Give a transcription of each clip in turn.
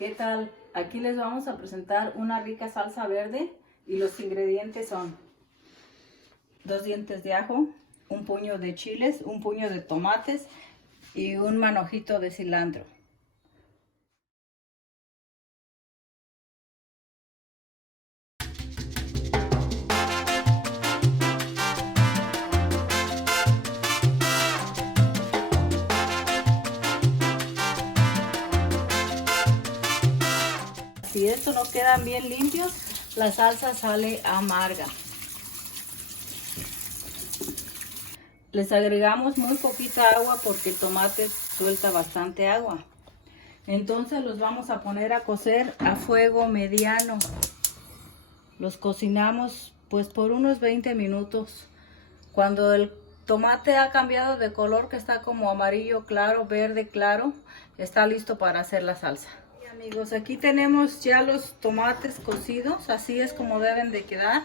¿Qué tal? Aquí les vamos a presentar una rica salsa verde y los ingredientes son 2 dientes de ajo, un puño de chiles, un puño de tomates y un manojito de cilantro. Si estos no quedan bien limpios, la salsa sale amarga. Les agregamos muy poquita agua porque el tomate suelta bastante agua. Entonces los vamos a poner a cocer a fuego mediano. Los cocinamos pues por unos 20 minutos. Cuando el tomate ha cambiado de color, que está como amarillo claro, verde claro, está listo para hacer la salsa. Y amigos, aquí tenemos ya los tomates cocidos, así es como deben de quedar.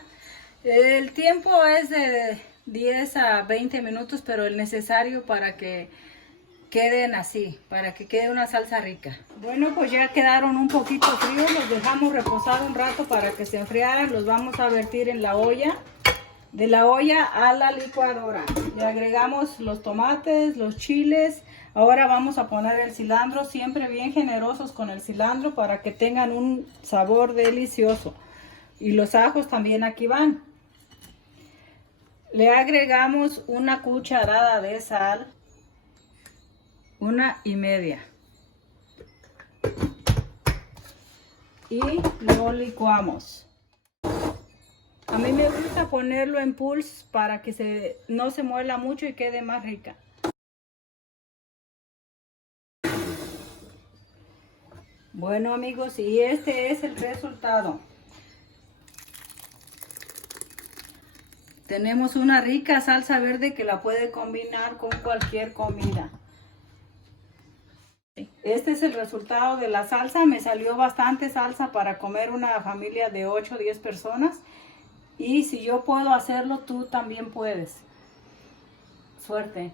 El tiempo es de 10 a 20 minutos, pero el necesario para que queden así, para que quede una salsa rica. Bueno, pues ya quedaron un poquito fríos, los dejamos reposar un rato para que se enfriaran. Los vamos a vertir en la olla, de la olla a la licuadora. Le agregamos los tomates, los chiles. Ahora vamos a poner el cilantro, siempre bien generosos con el cilantro para que tengan un sabor delicioso. Y los ajos también aquí van. Le agregamos una cucharada de sal, 1,5, y lo licuamos. A mí me gusta ponerlo en pulse para que no se muela mucho y quede más rica. Bueno amigos, y este es el resultado. Tenemos una rica salsa verde que la puede combinar con cualquier comida. Este es el resultado de la salsa. Me salió bastante salsa para comer una familia de 8 o 10 personas. Y si yo puedo hacerlo, tú también puedes. Suerte.